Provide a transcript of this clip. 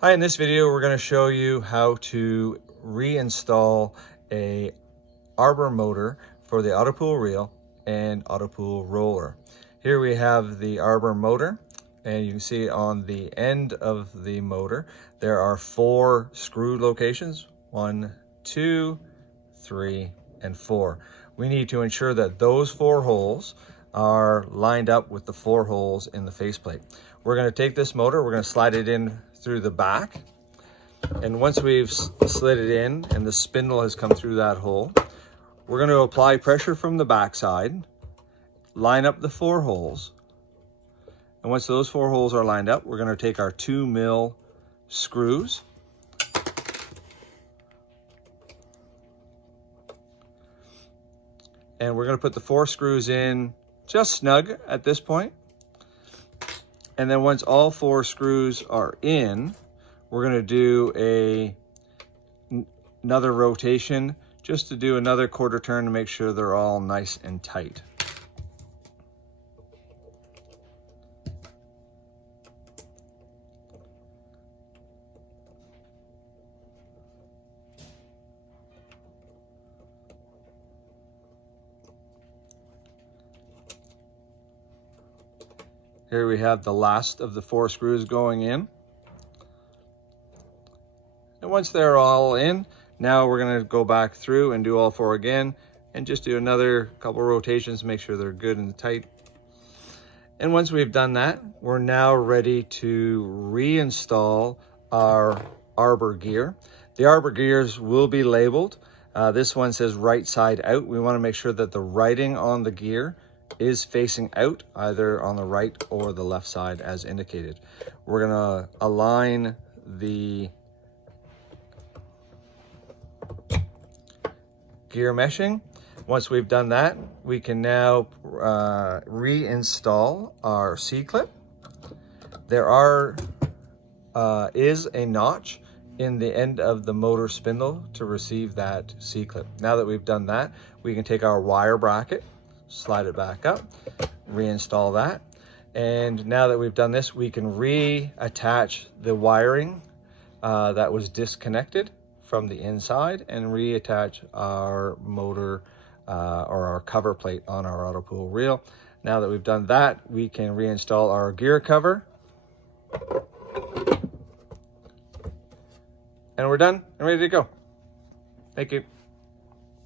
Hi, in this video we're going to show you how to reinstall a Arbour motor for the auto pool reel and auto pool roller. Here we have the Arbour motor, and you can see on the end of the motor there are 4 screw locations: 1, 2, 3, and 4. We need to ensure that those 4 holes are lined up with the 4 holes in the faceplate. We're going to take this motor, we're going to slide it in through the back, and once we've slid it in and the spindle has come through that hole, we're going to apply pressure from the back side, line up the 4 holes, and once those 4 holes are lined up, we're going to take our 2mm screws and we're going to put the 4 screws in just snug at this point. And then once all 4 screws are in, we're going to do another rotation just to do another quarter turn to make sure they're all nice and tight. Here we have the last of the 4 screws going in. And once they're all in, now we're going to go back through and do all 4 again and just do another couple rotations to make sure they're good and tight. And once we've done that, we're now ready to reinstall our Arbour gear. The Arbour gears will be labeled. This one says right side out. We want to make sure that the writing on the gear is facing out, either on the right or the left side as indicated. We're going to align the gear meshing. Once we've done that, we can now reinstall our C-clip. There is a notch in the end of the motor spindle to receive that C-clip. Now that we've done that, we can take our wire bracket, slide it back up, reinstall that. And now that we've done this, we can reattach the wiring that was disconnected from the inside and reattach our motor or our cover plate on our auto pool reel. Now that we've done that, we can reinstall our gear cover. And we're done and ready to go. Thank you.